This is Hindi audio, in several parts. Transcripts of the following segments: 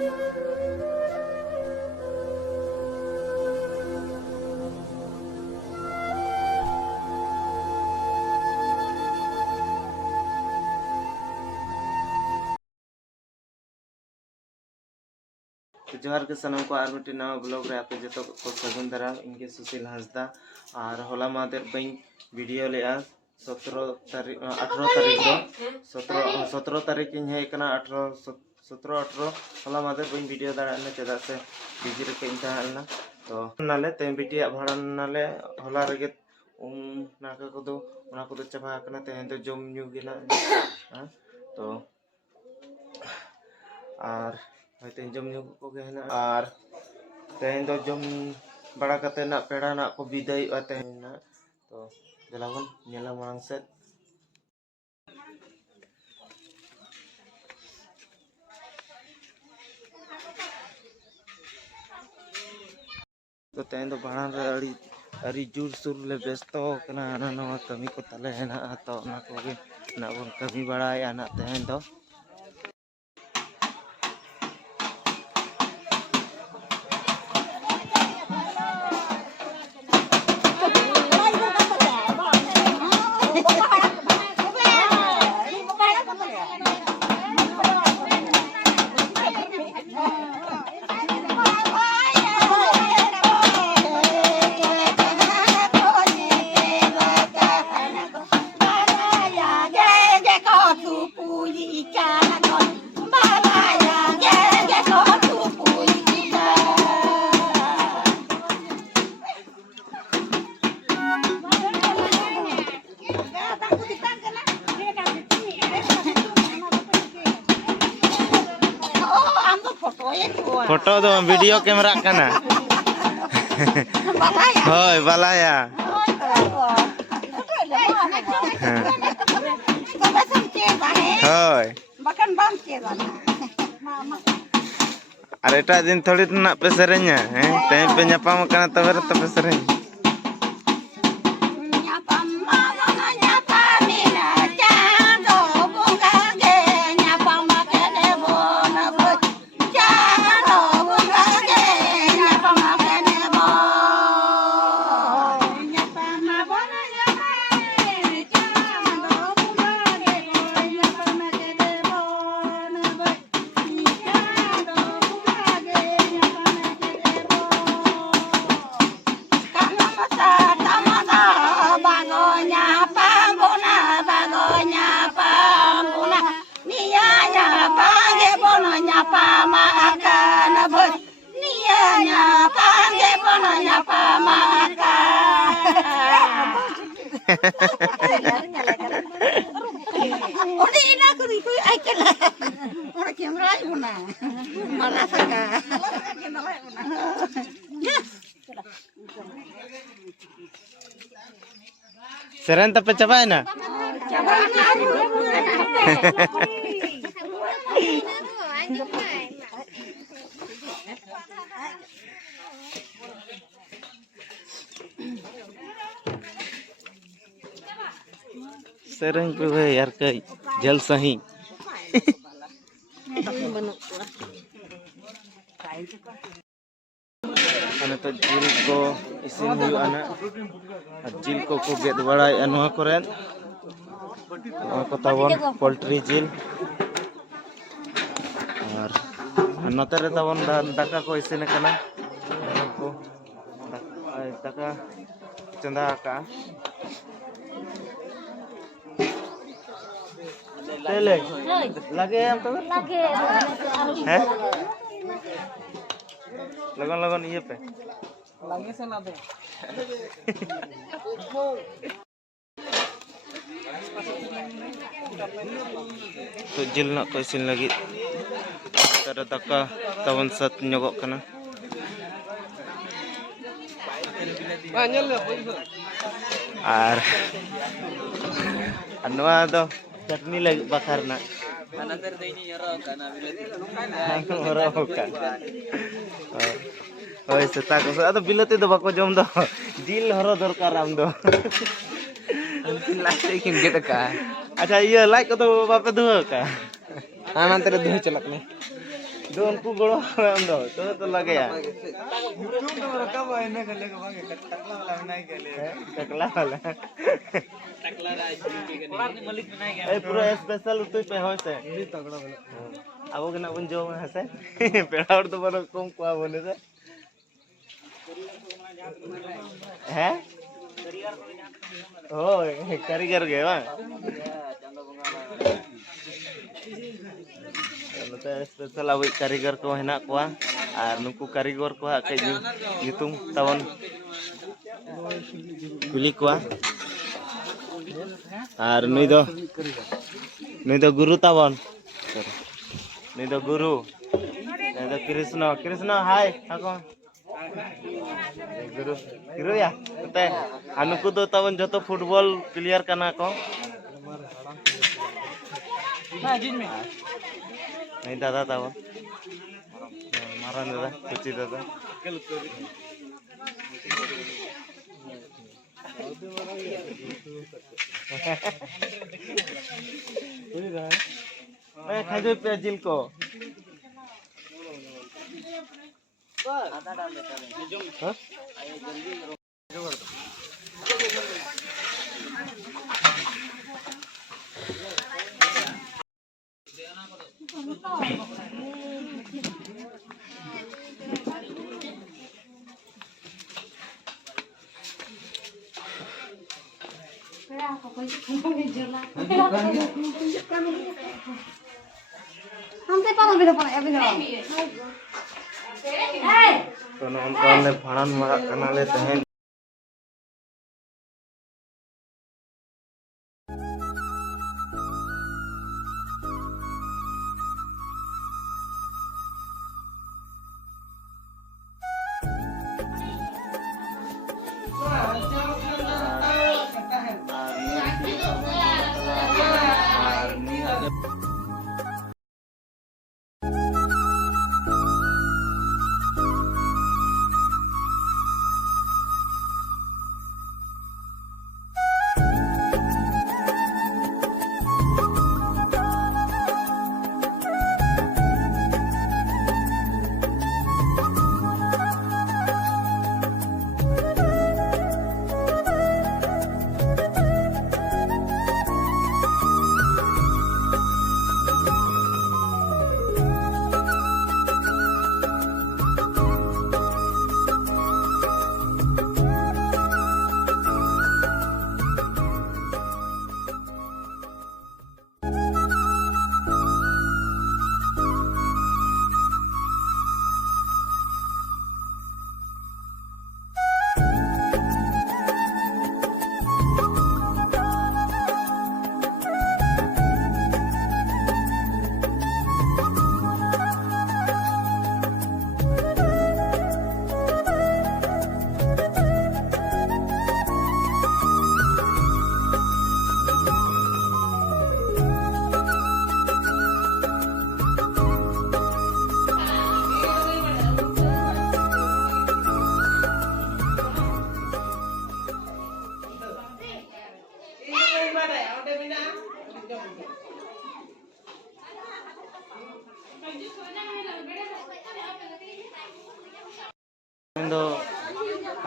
तो जोहार के सनम को और मिट्टी नवा ब्लॉग रे आपे जो को सगुन दाराम इनके सुशील हांसदा और होला मादेर बई वीडियो लेआ 17 तारीख 18 तारीख दो 17 तारीख इन है कना 18 17 18 होला मादेर बई वीडियो दाराने चेदा से बिजी रे कइन ताहलना तो नाले ते बिटिया भाड़ा नाले होला रेगे नाका को दो ओना को दो चाबा कना ते तो जम न्यू गिना तो और होते जम न्यू को गहना और तेन दो जम बड़ा कते ना पेड़ा ना को विदाई अते ना तो जलावन नेला मांग से तो तेन दो बड़ा रे अरी जुर सुर ले व्यस्त कना ना नवा कमी को तले है ना तो ना को गे ना बन कमी बड़ा या ना तेन दो फोटो दो वीडियो कैमरा कना होय बालाया होय बकन बाम चेदा अरे एटा दिन थोड़ी ना पे सेरेña हैं पे ᱧᱟᱯᱟᱢ कना तबे रे तबे सेरेñ सेरेन तब चबाए ना सेरेन पे भाई यार कई जल सही अने तो जिल को इसिन हुआ ना जिल को गेद बड़ाई नवा कोरेन को तावन पोल्ट्री जिल और नते रे तावन दाका को इसिन कना को दाका चंदा का ले लगे हम तो लगे हैं लगन लगन ये पे लगे से ना दे तो जिल ना को इसिन लगी तारा दाका तावन सत ᱧᱚᱜᱚᱜ कना और नवा दो चटनी लगी बखारना अंदर देनी यरो काना बिलती हरो का ओय सेता को अदो बिलती दो बाको जम दो दिल हरो दरकार आम दो लाइट किन गेट का अच्छा ये लाइट को तो बापे दो का आनंतर दो चलक ने दो उनको गोड़ो हम दो तो लगे यार टकला वाला पूरा स्पेशल उतु पे हो से अब के ना बन जो हसे पेड़ा और तो बनो कम को बने से हैं ओ कारीगर के बा स्पेशल अब कारीगर को हेना कोआ और नुकु कारीगर को के युतुम तवन कुली कोआ और नुई दो गुरु तवन नुई दो गुरु नुई दो कृष्ण हाय हाको गुरु गुरु या ते अनुकु दो तवन जतो फुटबॉल प्लेयर कना को नहीं दादा तवन मारन दादा कुची दादा मैं खाजो पे जिल को आधा डाल देता है तो नॉन भाड़न मारा कनाले तहन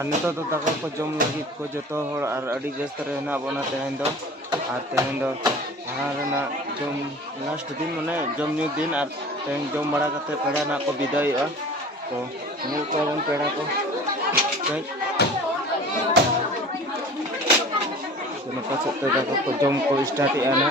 नितो तो दाका को जम लगी को जतो हर और अड़ी व्यस्त रहना बना तेहन दो और तेहन दो हारना जम लास्ट दिन माने जम न्यू दिन और तेहन जम बड़ा करते पेड़ा ना को विदाई तो न्यू को बन पेड़ा को तो न पाछे तो दाका को जम को स्टार्ट आना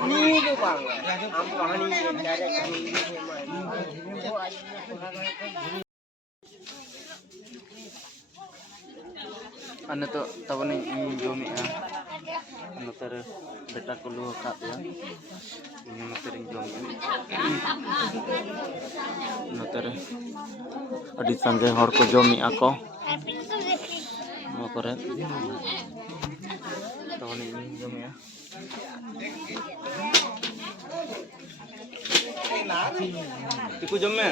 Ini tuh bang, am kami Ano to tawon yung jomi ano tere beta ko lu kat ya ini ano tere jomi ano tere adi sange hor ko jomi ako mo kore tawon yung jomi ya iku jomi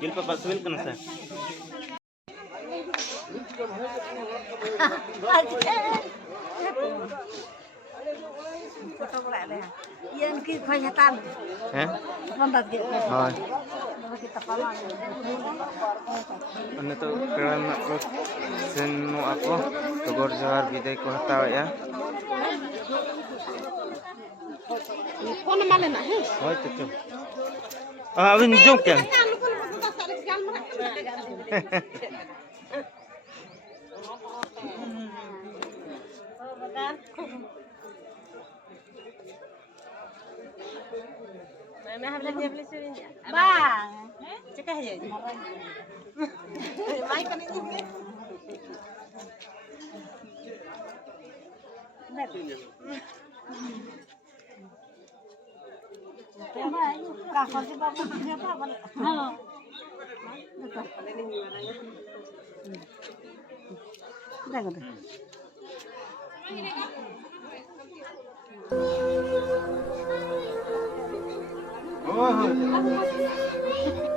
Gil pa paswil ka na sa. Yan ki khoy hatan. Pandat ge. Hoy. Ano to karana ko seno ako tugor jawar biday ko hataw ya. Kono male na he. Hoy tutu. Abin jom kan. Bang, cekah aja. Mai kan ini. Oh.